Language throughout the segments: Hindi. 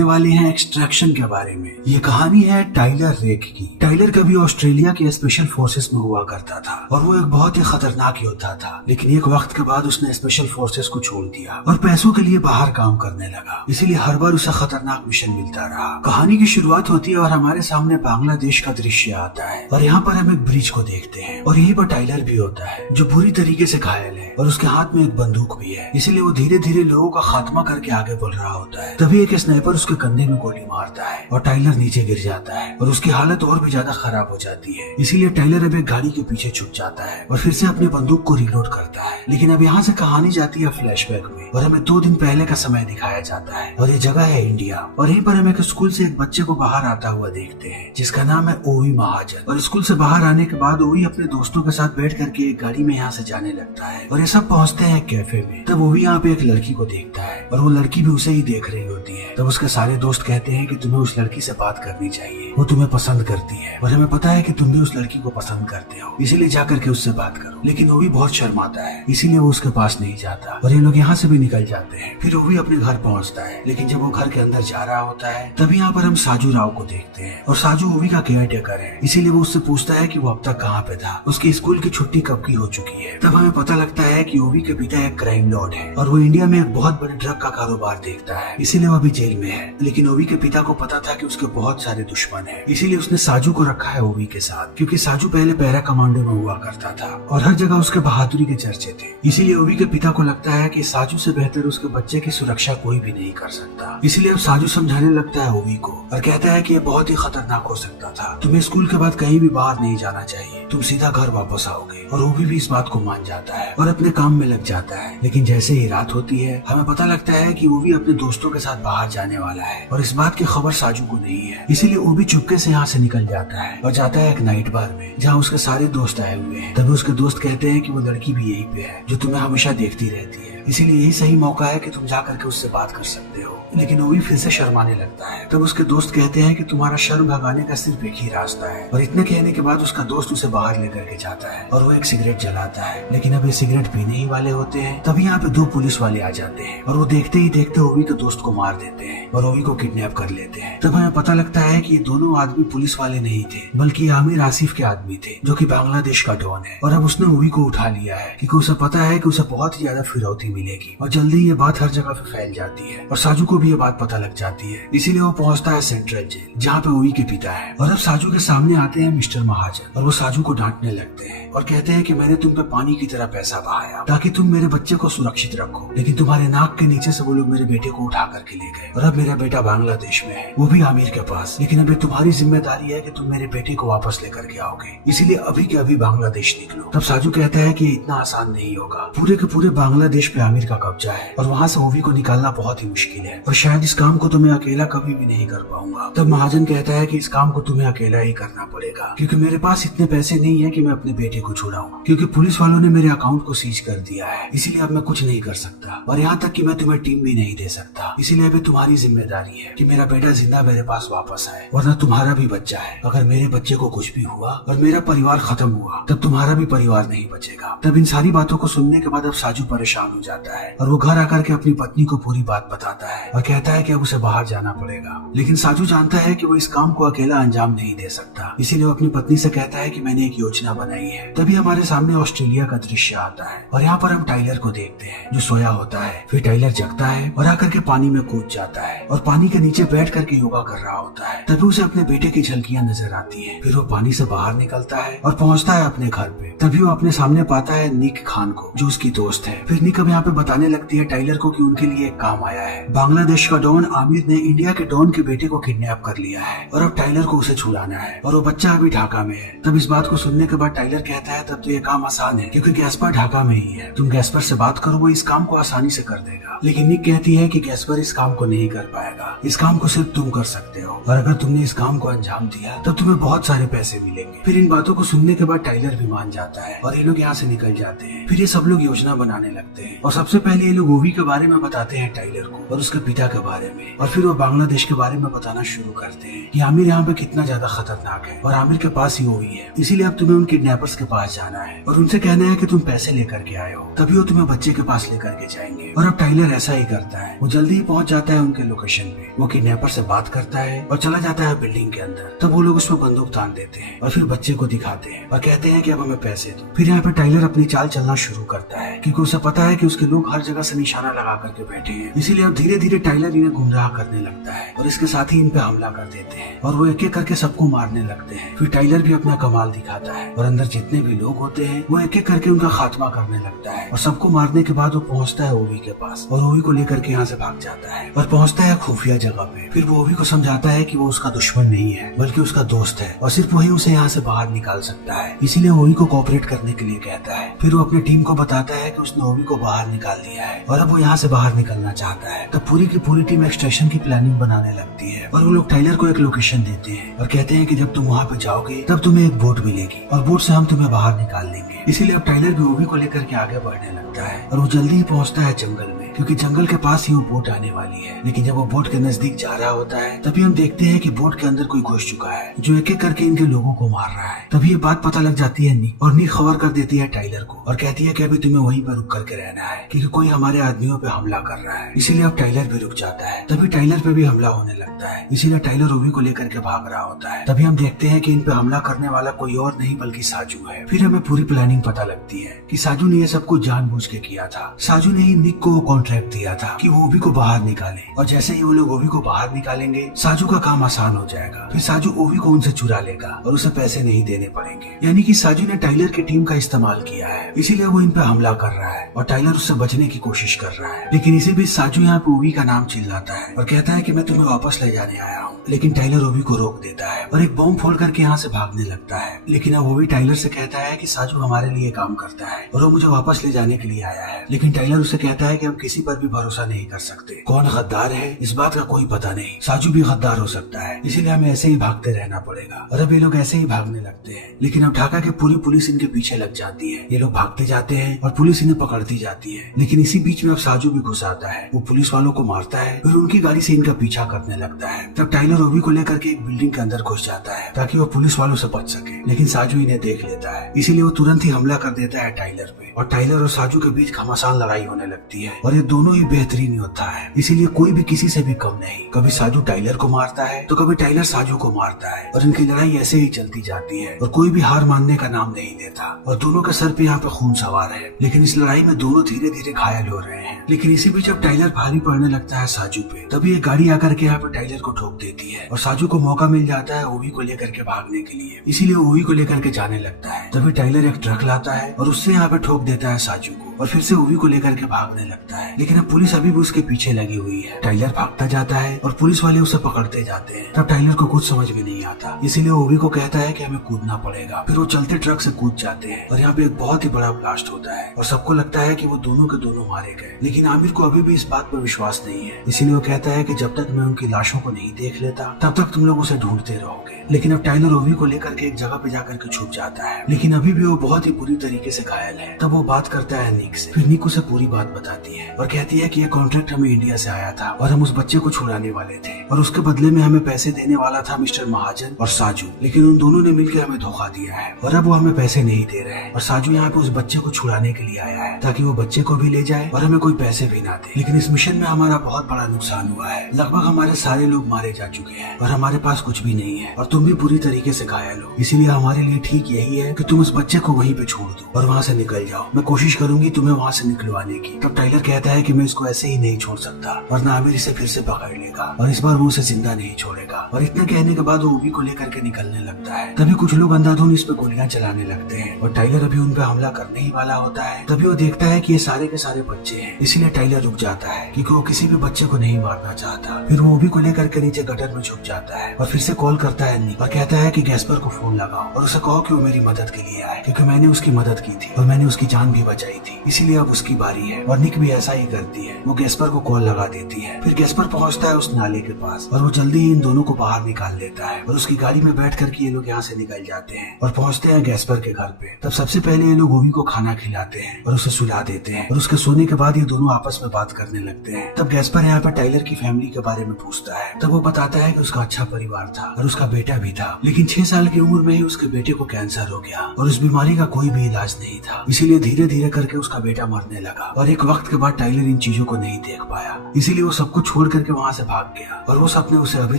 बताने वाले हैं एक्सट्रैक्शन के बारे में। ये कहानी है टाइलर रेक की। टाइलर कभी ऑस्ट्रेलिया के स्पेशल फोर्सेस में हुआ करता था और वो एक बहुत ही खतरनाक योद्धा था, लेकिन एक वक्त के बाद उसने स्पेशल फोर्सेस को छोड़ दिया और पैसों के लिए बाहर काम करने लगा। इसीलिए हर बार उसे खतरनाक मिशन मिलता रहा। कहानी की शुरुआत होती है और हमारे सामने बांग्लादेश का दृश्य आता है और यहाँ पर हम एक ब्रिज को देखते हैं और यहीं पर टाइलर भी होता है जो बुरी तरीके से घायल है और उसके हाथ में एक बंदूक भी है। इसीलिए वो धीरे धीरे लोगों का खात्मा करके आगे बढ़ रहा होता है। तभी एक स्नाइपर उसके कंधे में गोली मारता है और टाइलर नीचे गिर जाता है और उसकी हालत और भी ज्यादा खराब हो जाती है। इसीलिए टाइलर अब एक गाड़ी के पीछे छुप जाता है और फिर से अपनी बंदूक को रिलोड करता है। लेकिन अब यहाँ से कहानी जाती है फ्लैशबैक में और हमें 2 दिन पहले का समय दिखाया जाता है और ये जगह है इंडिया। और यहीं पर हम एक स्कूल से एक बच्चे को बाहर आता हुआ देखते हैं जिसका नाम है ओवी महाजन। और स्कूल से बाहर आने के बाद ओवी अपने दोस्तों के साथ बैठ करके एक गाड़ी में यहाँ से जाने लगता है और ये सब पहुँचते हैं कैफे में। तब ओवी यहाँ पे एक लड़की को देखता है और वो लड़की भी उसे ही देख रही होती है। तब उसके सारे दोस्त कहते हैं कि तुम्हें उस लड़की से बात करनी चाहिए, वो तुम्हें पसंद करती है और हमें पता है कि तुम भी उस लड़की को पसंद करते हो, इसीलिए जाकर के उससे बात करो। लेकिन ओवी बहुत शर्माता है, इसीलिए वो उसके पास नहीं जाता और ये लोग यहाँ से भी निकल जाते हैं। फिर ओवी अपने घर पहुँचता है, लेकिन जब वो घर के अंदर जा रहा होता है तभी यहाँ पर हम साजू राव को देखते हैं और साजू ओवी का केयर टेकर है, इसीलिए वो उससे पूछता है कि वो अब तक कहाँ पे था, उसकी स्कूल की छुट्टी कब की हो चुकी है। तब हमें पता लगता है कि ओवी के पिता एक क्राइम लॉर्ड है और वो इंडिया में एक बहुत बड़े ड्रग का कारोबार देखता है, इसीलिए वो अभी जेल में है। लेकिन ओवी के पिता को पता था कि उसके बहुत सारे दुश्मन हैं, इसीलिए उसने साजू को रखा है ओवी के साथ, क्योंकि साजू पहले पैरा कमांडो में हुआ करता था और हर जगह उसके बहादुरी के चर्चे थे। इसीलिए ओवी के पिता को लगता है कि साजू से बेहतर उसके बच्चे की सुरक्षा कोई भी नहीं कर सकता। इसलिए अब साजू समझाने लगता है ओवी को और कहता है कि ये बहुत ही खतरनाक हो सकता था, तुम्हें स्कूल के बाद कहीं भी बाहर नहीं जाना चाहिए, तुम सीधा घर वापस आओगे। और ओवी भी इस बात को मान जाता है और अपने काम में लग जाता है। लेकिन जैसे ही रात होती है हमें पता लगता है कि ओवी अपने दोस्तों के साथ बाहर जाने वाला है और इस बात की खबर साजू को नहीं है। इसीलिए ओवी चुपके से यहाँ से निकल जाता है और जाता है एक नाइट बार में जहाँ उसके सारे दोस्त आए हुए हैं। तभी उसके दोस्त कहते हैं कि वो लड़की भी यहीं पे है जो तुम्हें हमेशा देखती रहती है, इसीलिए यही सही मौका है कि तुम जाकर के उससे बात कर सकते हो। लेकिन ओवी फिर से शर्माने लगता है। तब उसके दोस्त कहते हैं कि तुम्हारा शर्म भगाने का सिर्फ एक ही रास्ता है और इतने कहने के बाद उसका दोस्त उसे बाहर लेकर के जाता है और वो एक सिगरेट जलाता है। लेकिन अब ये सिगरेट पीने ही वाले होते हैं तभी यहाँ पे 2 पुलिस वाले आ जाते हैं और वो देखते ही देखते ओवी के दोस्त को मार देते हैं और ओवी को किडनैप कर लेते हैं। तब हमें पता लगता है कि ये दोनों आदमी पुलिस वाले नहीं थे बल्कि आमिर आसिफ के आदमी थे जो कि बांग्लादेश का डॉन है और अब उसने ओवी को उठा लिया है क्योंकि उसे पता है कि उसे बहुत ही ज्यादा फिरौती मिलेगी और जल्दी ये बात हर जगह पे फैल जाती है और साजू को भी ये बात पता लग जाती है। इसीलिए वो पहुंचता है सेंट्रल जेल जहाँ पे ओवी के पिता है और अब साजू के सामने आते हैं मिस्टर महाजन और वो साजू को डांटने लगते हैं और कहते हैं कि मैंने तुम पे पानी की तरह पैसा बहाया ताकि तुम मेरे बच्चे को सुरक्षित रखो, लेकिन तुम्हारे नाक के नीचे से वो लोग मेरे बेटे को उठा करके ले गए और अब मेरा बेटा बांग्लादेश में है, वो भी आमिर के पास। लेकिन अभी तुम्हारी जिम्मेदारी है कि तुम मेरे बेटे को वापस लेकर के आओगे, इसीलिए अभी के अभी बांग्लादेश निकलो। तब साजू कहता है कि इतना आसान नहीं होगा, पूरे के पूरे बांग्लादेश पे आमिर का कब्जा है और वहाँ से ओवी को निकालना बहुत ही मुश्किल है और शायद इस काम को तो मैं अकेला कभी भी नहीं कर पाऊंगा। तब महाजन कहता है कि इस काम को तुम्हें अकेला ही करना पड़ेगा क्योंकि मेरे पास इतने पैसे नहीं है कि मैं अपने बेटे को छुड़ाऊं, क्योंकि पुलिस वालों ने मेरे अकाउंट को सीज कर दिया है, इसीलिए अब मैं कुछ नहीं कर सकता और यहाँ तक कि मैं तुम्हें टीम भी नहीं दे सकता। इसीलिए अभी तुम्हारी जिम्मेदारी है कि मेरा बेटा जिंदा मेरे पास वापस आए, वरना तुम्हारा भी बच्चा है। अगर मेरे बच्चे को कुछ भी हुआ और मेरा परिवार खत्म हुआ तब तुम्हारा भी परिवार नहीं बचेगा। तब इन सारी बातों को सुनने के बाद अब साजू परेशान हो जाता है और वो घर आकर के अपनी पत्नी को पूरी बात बताता है और कहता है कि अब उसे बाहर जाना पड़ेगा। लेकिन साजू जानता है कि वो इस काम को अकेला अंजाम नहीं दे सकता, इसीलिए वो अपनी पत्नी से कहता है कि मैंने एक योजना बनाई है। तभी हमारे सामने ऑस्ट्रेलिया का दृश्य आता है और यहाँ पर हम टाइलर को देखते हैं जो सोया होता है। फिर टाइलर जगता है और आकर के पानी में कूद जाता है और पानी के नीचे बैठ करके योगा कर रहा होता है। तभी उसे अपने बेटे की झलकियां नजर आती हैं। फिर वो पानी से बाहर निकलता है और पहुंचता है अपने घर पे। तभी वो अपने सामने पाता है निक खान को जो उसकी दोस्त है। फिर निक अब यहाँ पे बताने लगती है टाइलर को कि उनके लिए एक काम आया है। बांग्लादेश का डॉन आमिर ने इंडिया के डॉन के बेटे को किडनैप कर लिया है और अब टाइलर को उसे छुड़ाना है और वो बच्चा अभी ढाका में है। तब इस बात को सुनने के बाद टाइलर कहता है तब तो ये काम आसान है क्योंकि गैस्पर ढाका में ही है, तुम गैस्पर से बात करो, वो इस काम को आसानी से कर देगा। लेकिन निक कहती है कि गैस्पर इस काम को नहीं कर पाएगा, इस काम को सिर्फ तुम कर सकते हो और अगर तुमने इस काम को अंजाम दिया तब तुम्हें बहुत सारे पैसे मिलेंगे। फिर इन बातों को सुनने के बाद टाइलर भी मान जाता है और ये लोग यहाँ से निकल जाते हैं। फिर ये सब लोग योजना बनाने लगते हैं और सबसे पहले ये लोग ओवी के बारे में बताते हैं टाइलर को और उसके पिता के बारे में और फिर वो बांग्लादेश के बारे में बताना शुरू करते हैं कि आमिर यहाँ पे कितना ज्यादा खतरनाक है और आमिर के पास ही ओवी है, इसीलिए अब तुम्हें उन किडनैपर्स के पास जाना है और उनसे कहना है कि तुम पैसे लेकर लेकर के आए हो, तभी वो तुम्हें बच्चे के पास लेकर के जाएंगे। और अब टाइलर ऐसा ही करता है, वो जल्दी ही पहुंच जाता है उनके लोकेशन पे। वो किडनैपर से बात करता है और चला जाता है बिल्डिंग के अंदर। तब वो लोग उसमें बंदूक तान देते हैं और फिर बच्चे को दिखाते हैं और कहते हैं कि अब हमें पैसे दो। फिर यहाँ पे टाइलर अपनी चाल चलना शुरू करता है, क्योंकि उसे पता है कि उसके लोग हर जगह से निशाना लगा करके बैठे हैं। इसीलिए अब धीरे धीरे टाइलर इन्हें गुमराह करने लगता है और इसके साथ ही इन पे हमला कर देते हैं और वो एक एक करके सबको मारने लगते हैं। फिर टाइलर भी अपना कमाल दिखाता है और अंदर जितने भी लोग होते हैं वो एक एक करके उनका खात्मा करने लगता है। और सबको मारने के बाद वो पहुंचता है ओवी के पास और ओवी को लेकर के यहाँ से भाग जाता है और पहुंचता है खुफिया जगह पे। फिर वो ओवी को समझाता है कि वो उसका दुश्मन नहीं है बल्कि उसका दोस्त है और सिर्फ वही उसे यहाँ से बाहर निकाल सकता है। इसीलिए ओवी को कोऑपरेट करने के लिए कहता है। फिर वो अपनी टीम को बताता है कि उसने ओवी को बाहर निकाल दिया है और अब वो यहाँ से बाहर निकलना चाहता है। तब पूरी की पूरी टीम एक्सट्रैक्शन की प्लानिंग बनाने लगती है और वो लोग टाइलर को एक लोकेशन देते हैं और कहते हैं कि जब तुम वहाँ पे जाओगे तब तुम्हें एक बोट मिलेगी और बोट से हम तुम्हें बाहर निकाल देंगे। इसीलिए अब टाइलर भी ओवी को लेकर के आगे बढ़ने लगता है और वो जल्दी ही पहुँचता है जंगल में, क्योंकि जंगल के पास ही वो बोट आने वाली है। लेकिन जब वो बोट के नजदीक जा रहा होता है तभी हम देखते हैं कि बोट के अंदर कोई घुस चुका है जो एक एक करके इनके लोगों को मार रहा है। तभी ये बात पता लग जाती है निक, और निक खबर कर देती है टाइलर को और कहती है कि अभी तुम्हें वहीं पर रुक करके रहना है क्योंकि कोई हमारे आदमियों पे हमला कर रहा है। इसीलिए अब टाइलर भी रुक जाता है। तभी टाइलर पे भी हमला होने लगता है, इसीलिए टाइलर ओवी को लेकर के भाग रहा होता है। तभी हम देखते हैं कि इन पे हमला करने वाला कोई और नहीं बल्कि साजू है। फिर हमें पूरी प्लानिंग पता लगती है कि साजू ने ये सब कुछ जानबूझ के किया था। साजू ने ही निक को कॉन्ट्रैक्ट दिया था कि वो ओवी को बाहर निकाले और जैसे ही वो लोग ओवी को बाहर निकालेंगे साजू का काम आसान हो जाएगा। फिर साजू ओवी को उनसे चुरा लेगा और उसे पैसे नहीं देने पड़ेंगे। यानी कि साजू ने टाइलर की टीम का इस्तेमाल किया है, इसीलिए वो इन पे हमला कर रहा है और टाइलर उससे बचने की कोशिश कर रहा है। लेकिन इसी बीच साजू यहाँ पे ओवी का नाम चिल्लाता है और कहता है कि मैं तुम्हें वापस ले जाने आया हूँ। लेकिन टाइलर ओवी को रोक देता है और एक बॉम्ब फोड़ करके यहाँ से भागने लगता है। लेकिन अब ओवी टाइलर से कहता है कि साजू हमारे लिए काम करता है और वो मुझे वापस ले जाने के लिए आया है। लेकिन टाइलर उसे कहता है कि हम किसी पर भी भरोसा नहीं कर सकते। कौन गद्दार है इस बात का कोई पता नहीं, साजू भी गद्दार हो सकता है, इसीलिए हमें ऐसे ही भागते रहना पड़ेगा। और अब ये लोग ऐसे ही भागने लगते हैं। लेकिन अब ढाका की पूरी पुलिस इनके पीछे लग जाती है। ये लोग भागते जाते हैं और पुलिस इन्हें पकड़ती जाती है। लेकिन इसी बीच में अब साजू भी घुस आता है। वो पुलिस वालों को मारता है, फिर उनकी गाड़ी से इनका पीछा करने लगता है। तब टाइलर ओवी को लेकर के एक बिल्डिंग के अंदर घुस जाता है ताकि वो पुलिस वालों से बच सके। लेकिन साजू इन्हें देख लेता है, इसीलिए वो तुरंत ही हमला कर देता है टाइलर पे और टाइलर और साजू के बीच घमासान लड़ाई होने लगती है। और ये दोनों ही बेहतरीन योद्धा है, इसीलिए कोई भी किसी से भी कम नहीं। कभी साजू टाइलर को मारता है तो कभी टाइलर साजू को मारता है और इनकी लड़ाई ऐसे ही चलती जाती है और कोई भी हार मानने का नाम नहीं लेता। और दोनों के सर पे यहाँ पे खून सवार है। लेकिन इस लड़ाई में दोनों धीरे धीरे घायल हो रहे हैं। लेकिन इसी बीच जब टाइलर भारी पड़ने लगता है साजू पे, तभी एक गाड़ी आकर के यहाँ पे टाइलर को ठोक देती है और साजू को मौका मिल जाता है ओवी को लेकर के भागने के लिए। इसीलिए ओवी को लेकर के जाने लगता है। तभी टाइलर एक ट्रक लाता है और उससे यहाँ पे ठोक देता है साजू को और फिर से ओवी को लेकर के भागने लगता है। लेकिन अब पुलिस अभी भी उसके पीछे लगी हुई है। टाइलर भागता जाता है और पुलिस वाले उसे पकड़ते जाते हैं। तब टाइलर को कुछ समझ में नहीं आता, इसीलिए ओवी को कहता है कि हमें कूदना पड़ेगा। फिर वो चलते ट्रक से कूद जाते हैं और यहाँ पे एक बहुत ही बड़ा ब्लास्ट होता है और सबको लगता है कि वो दोनों के दोनों मारे गए। लेकिन आमिर को अभी भी इस बात पर विश्वास नहीं है, इसीलिए वो कहता है कि जब तक मैं उनकी लाशों को नहीं देख लेता तब तक तुम लोग उसे ढूंढते रहोगे। लेकिन अब टाइलर ओवी को लेकर के एक जगह पे जाकर के छुप जाता है। लेकिन अभी भी वो बहुत ही बुरी तरीके से घायल है। तब वो बात करता है निक से। फिर निक उसे पूरी बात बताती है और कहती है कि यह कॉन्ट्रैक्ट हमें इंडिया से आया था और हम उस बच्चे को छुड़ाने वाले थे और उसके बदले में हमें पैसे देने वाला था मिस्टर महाजन और साजू। लेकिन उन दोनों ने मिलकर हमें धोखा दिया है और अब वो हमें पैसे नहीं दे रहे हैं और साजू यहाँ पे उस बच्चे को छुड़ाने के लिए आया है ताकि वो बच्चे को भी ले जाए और हमें कोई पैसे भी ना दे। लेकिन इस मिशन में हमारा बहुत बड़ा नुकसान हुआ है। लगभग हमारे सारे लोग मारे जा चुके हैं और हमारे पास कुछ भी नहीं है और तुम भी पूरी तरीके से घायल हो। इसीलिए हमारे लिए ठीक यही है कि तुम उस बच्चे को वहीं पे छोड़ दो और वहाँ से निकल जाओ। मैं कोशिश करूंगी तुम्हें वहाँ से निकलवाने की। तब टाइलर कहता है कि मैं इसको ऐसे ही नहीं छोड़ सकता वरना आमिर इसे फिर से पकड़ लेगा और इस बार वो उसे जिंदा नहीं छोड़ेगा। और इतना कहने के बाद वो ओवी को लेकर के निकलने लगता है। तभी कुछ लोग अंधाधुंध इस पे गोलियां चलाने लगते हैं और टाइलर अभी उन पे हमला करने ही वाला होता है। तभी वो देखता है कि ये सारे के सारे बच्चे हैं, इसीलिए टाइलर रुक जाता है क्योंकि वो किसी भी बच्चे को नहीं मारना चाहता। फिर वो ओवी को लेकर के नीचे गटर में छुप जाता है और फिर से कॉल करता है निक और कहता है कि गैस्पर को फोन लगाओ और उसे कहो कि वो मेरी मदद के लिए आए क्योंकि मैंने उसकी मदद की थी और मैंने उसकी जान भी बचाई थी। इसीलिए अब उसकी बारी है और निक भी ऐसा ही करती है। वो गैस्पर को कॉल लगा देती है। फिर गैस्पर पहुंचता है उस नाले के पास और वो जल्दी ही इन दोनों को बाहर निकाल लेता है और उसकी गाड़ी में बैठ करके ये लोग यहाँ से निकल जाते हैं और पहुंचते हैं गैस्पर के घर पे। तब सबसे पहले ये लोग ओवी को खाना खिलाते हैं और उसे सुला देते हैं और उसके सोने के बाद ये दोनों आपस में बात करने लगते हैं। तब गैस्पर यहाँ पे टाइलर की फैमिली के बारे में पूछता है। तब वो बताता है कि उसका अच्छा परिवार था और उसका बेटा भी था, लेकिन 6 साल की उम्र में ही उसके बेटे को कैंसर हो गया और उस बीमारी का कोई भी इलाज नहीं था। इसीलिए धीरे धीरे करके उसका बेटा मरने लगा और एक वक्त के बाद टाइलर इन चीजों को नहीं देख पाया, इसीलिए वो सबको छोड़ करके वहाँ से भाग गया और वो सपने उसे अभी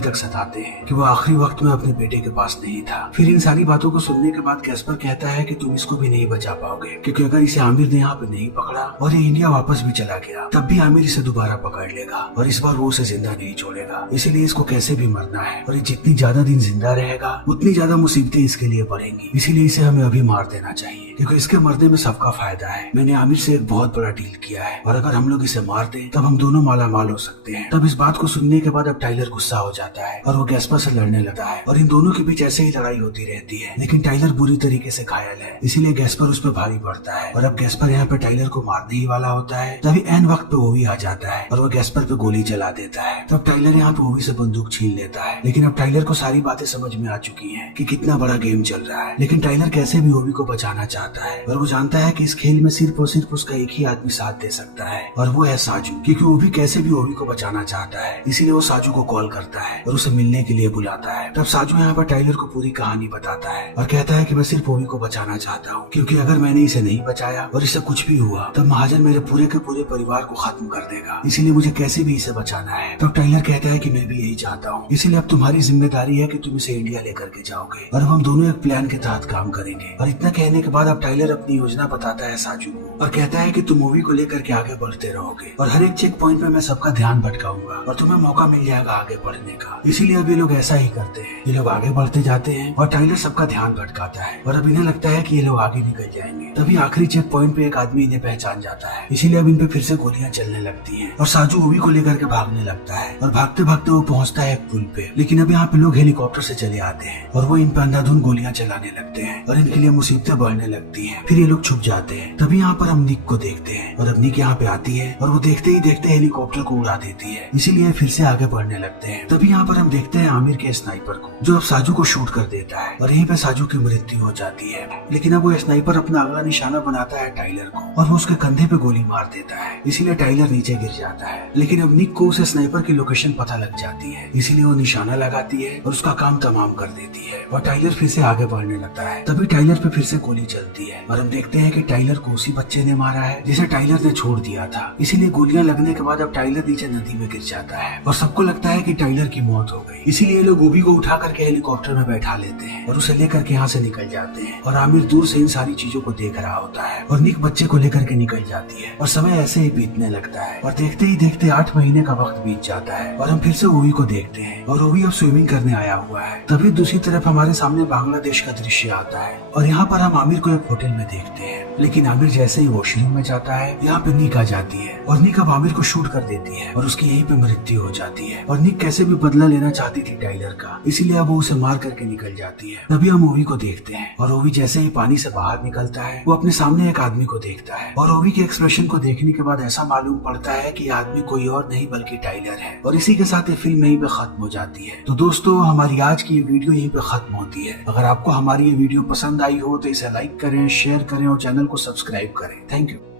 तक सताते हैं कि वो आखिरी वक्त में अपने बेटे के पास नहीं था। फिर इन सारी बातों को सुनने के बाद गैस्पर कहता है कि तुम इसको भी नहीं बचा पाओगे, क्योंकि अगर इसे आमिर ने यहाँ पे नहीं पकड़ा और ये इंडिया वापस भी चला गया तब भी आमिर इसे दोबारा पकड़ लेगा और इस बार वो उसे जिंदा नहीं छोड़ेगा। इसीलिए इसको कैसे भी मरना है और ये जितनी ज्यादा दिन जिंदा रहेगा उतनी ज्यादा मुसीबतें इसके लिए बढ़ेंगी। इसीलिए इसे हमें अभी मार देना चाहिए, क्योंकि इसके मरने में सबका फायदा है। मैंने आमिर से एक बहुत बड़ा डील किया है और अगर हम लोग इसे मार दें तब हम दोनों माला माल हो सकते हैं। तब इस बात को सुनने के बाद अब टाइलर गुस्सा हो जाता है और वो गैस्पर से लड़ने लगता है और इन दोनों के बीच ऐसे ही लड़ाई होती रहती है। लेकिन टाइलर बुरी तरीके से घायल है, इसीलिए गैस्पर उस पर भारी पड़ता है और अब गैस्पर यहाँ पे टाइलर को मारने ही वाला होता है। तभी एन वक्त पे ओवी आ जाता है और वो गैस्पर पे गोली चला देता है। तब टाइलर यहाँ पे ओवी से बंदूक छीन लेता है, लेकिन अब टाइलर को सारी बातें समझ में आ चुकी हैं कि कितना बड़ा गेम चल रहा है। लेकिन टाइलर कैसे भी ओवी को बचाना चाहता है और वो जानता है कि इस खेल में सिर्फ और सिर्फ उसका एक ही आदमी साथ दे सकता है और वो है साजू, क्योंकि वो भी कैसे भी ओवी को बचाना चाहता है। इसीलिए वो साजू को कॉल करता है और उसे मिलने के लिए बुलाता है। तब साजू यहाँ पर टाइलर को पूरी कहानी बताता है और कहता है कि मैं सिर्फ ओवी को बचाना चाहता हूँ, क्योंकि अगर मैंने इसे नहीं बचाया और इसे कुछ भी हुआ तब महाजन मेरे पूरे के पूरे परिवार को खत्म कर देगा, इसीलिए मुझे कैसे भी इसे बचाना है। तब टाइलर कहता है कि मैं भी यही चाहता हूँ, इसीलिए अब तुम्हारी जिम्मेदारी है कि तुम इसे इंडिया लेकर के जाओगे और हम दोनों एक प्लान के तहत काम करेंगे। और इतना कहने के बाद अब टाइलर अपनी योजना बताता है साजू को और कहता है कि तुम मूवी को लेकर के आगे बढ़ते रहोगे और हर एक चेक पॉइंट पे मैं सबका ध्यान भटकाऊंगा और तुम्हें मौका मिल जाएगा आगे बढ़ने का। इसीलिए अब ये लोग ऐसा ही करते हैं, ये लोग आगे बढ़ते जाते हैं और टाइलर सबका ध्यान भटकाता है और अब इन्हें लगता है कि ये लोग आगे निकल जाएंगे। तभी आखिरी चेक पॉइंट पे एक आदमी इन्हें पहचान जाता है, इसीलिए अब इन पे फिर से गोलियां चलने लगती हैं और साजू ओवी को लेकर के भागने लगता है और भागते भागते वो पहुंचता है एक पुल पे। लेकिन अब यहाँ पे लोग हेलीकॉप्टर से चले आते हैं और वो इन पे अंधाधुंध गोलियां चलाने लगते हैं और इनके लिए मुसीबतें बढ़ने लगती हैं। फिर ये लोग छुप जाते हैं। तभी यहाँ पर हम निक को देखते हैं और अब निक यहाँ पे आती है और वो देखते ही देखते हेलीकॉप्टर को उड़ा देती है, इसीलिए फिर से आगे बढ़ने लगते हैं। तभी यहाँ पर हम देखते हैं आमिर के स्नाइपर को, जो अब साजू को शूट कर देता है और यहीं पे साजू की मृत्यु हो जाती है। लेकिन अब वो स्नाइपर अपना अगला निशाना बनाता है टाइलर को और वो उसके कंधे पे गोली मार देता है, इसीलिए टाइलर नीचे गिर जाता है। लेकिन अब निक को उस स्नाइपर की लोकेशन पता लग जाती है, इसीलिए वो निशाना लगाती है और उसका काम तमाम कर देती है और टाइलर फिर से आगे बढ़ने लगता है। तभी टाइलर पे फिर से गोली चलती है और हम देखते हैं कि टाइलर को उसी बच्चे ने मारा है जिसे टाइलर ने छोड़ दिया था, इसीलिए गोलियां लगने के बाद अब टाइलर नीचे नदी में गिर जाता है और सबको लगता है कि टाइलर की मौत हो गई। इसीलिए लोग ओवी को उठा करके हेलीकॉप्टर में बैठा लेते हैं और उसे लेकर के यहाँ से निकल जाते हैं और आमिर दूर से इन सारी चीजों को देख रहा होता है और निक बच्चे को लेकर के निकल जाती है और समय ऐसे ही बीतने लगता है और देखते ही देखते 8 महीने का वक्त बीत जाता है और हम फिर से ओवी को देखते हैं और ओवी अब स्विमिंग करने आया हुआ है। तभी दूसरी तरफ हमारे सामने बांग्लादेश का दृश्य आता है और यहाँ पर हम आमिर को एक होटल में देखते हैं। लेकिन आमिर जैसे ही वॉशरूम में जाता है यहाँ पे निक आ जाती है और निक अब आमिर को शूट कर देती है और उसकी यहीं पे मृत्यु हो जाती है और निक कैसे भी बदला लेना चाहती थी टाइलर का, इसीलिए अब वो उसे मार करके निकल जाती है। तभी हम ओवी को देखते हैं और ओवी जैसे ही पानी से बाहर निकलता है वो अपने सामने एक आदमी को देखता है और ओवी के एक्सप्रेशन को देखने के बाद ऐसा मालूम पड़ता है कि आदमी कोई और नहीं बल्कि टाइलर है और इसी के साथ ये फिल्म यहीं पे खत्म हो जाती है। तो दोस्तों हमारी आज की ये वीडियो यहीं पे खत्म होती है। अगर आपको हमारी ये वीडियो पसंद आई हो तो इसे लाइक करें, शेयर करें और चैनल को सब्सक्राइब करें। Thank you.